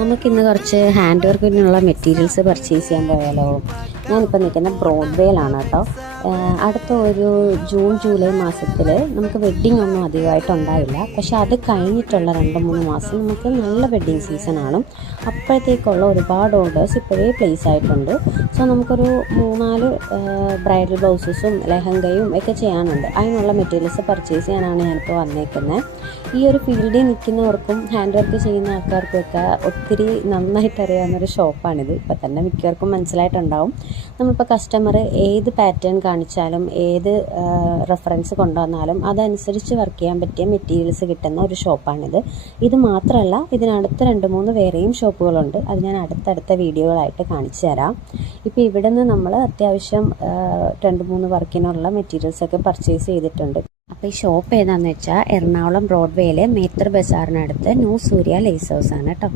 നമുക്കിന്ന് കുറച്ച് hand വർക്കിനുള്ള materials purchase ചെയ്യാൻ പോയാലോ? ഞാനിപ്പോൾ നിൽക്കുന്ന ബ്രോഡ്വേയിലാണ് കേട്ടോ. അടുത്ത ഒരു ജൂൺ ജൂലൈ മാസത്തിൽ നമുക്ക് വെഡ്ഡിംഗ് ഒന്നും അധികമായിട്ടുണ്ടാവില്ല. പക്ഷെ അത് കഴിഞ്ഞിട്ടുള്ള 2-3 മാസം നമുക്ക് നല്ല വെഡ്ഡിങ് സീസണാണ്. അപ്പോഴത്തേക്കുള്ള ഒരുപാട് ഓർഡേഴ്സ് ഇപ്പോഴേ പ്ലേസ് ആയിട്ടുണ്ട്. സോ നമുക്കൊരു 3-4 ബ്രൈഡൽ ബ്ലൗസസും ലെഹങ്കയും ഒക്കെ ചെയ്യാനുണ്ട്. അതിനുള്ള മെറ്റീരിയൽസ് പർച്ചേസ് ചെയ്യാനാണ് ഞാനിപ്പോൾ വന്നേക്കുന്നത്. ഈ ഒരു ഫീൽഡിൽ നിൽക്കുന്നവർക്കും ഹാൻഡ് വർക്ക് ചെയ്യുന്ന ആൾക്കാർക്കൊക്കെ ഒത്തിരി നന്നായിട്ട് അറിയാവുന്നൊരു ഷോപ്പാണിത്. ഇപ്പം തന്നെ മിക്കവർക്കും മനസ്സിലായിട്ടുണ്ടാവും. നമ്മളിപ്പോൾ കസ്റ്റമർ ഏത് പാറ്റേൺ കാണിച്ചാലും ഏത് റെഫറൻസ് കൊണ്ടുവന്നാലും അതനുസരിച്ച് വർക്ക് ചെയ്യാൻ പറ്റിയ മെറ്റീരിയൽസ് കിട്ടുന്ന ഒരു ഷോപ്പാണിത്. ഇത് മാത്രമല്ല, ഇതിനടുത്ത് 2-3 വേറെയും ഷോപ്പുകളുണ്ട്. അത് ഞാൻ അടുത്തടുത്ത വീഡിയോകളായിട്ട് കാണിച്ചു തരാം. ഇപ്പോൾ ഇവിടെ നിന്ന് നമ്മൾ അത്യാവശ്യം 2-3 വർക്കിനുള്ള മെറ്റീരിയൽസൊക്കെ പർച്ചേസ് ചെയ്തിട്ടുണ്ട്. അപ്പോൾ ഈ ഷോപ്പ് ഏതാണെന്ന് വെച്ചാൽ എറണാകുളം ബ്രോഡ്വേയിലെ മേത്തർ ബസാറിനടുത്ത് ന്യൂ സൂര്യ ലേസ് ഹൗസ് ആണ് കേട്ടോ.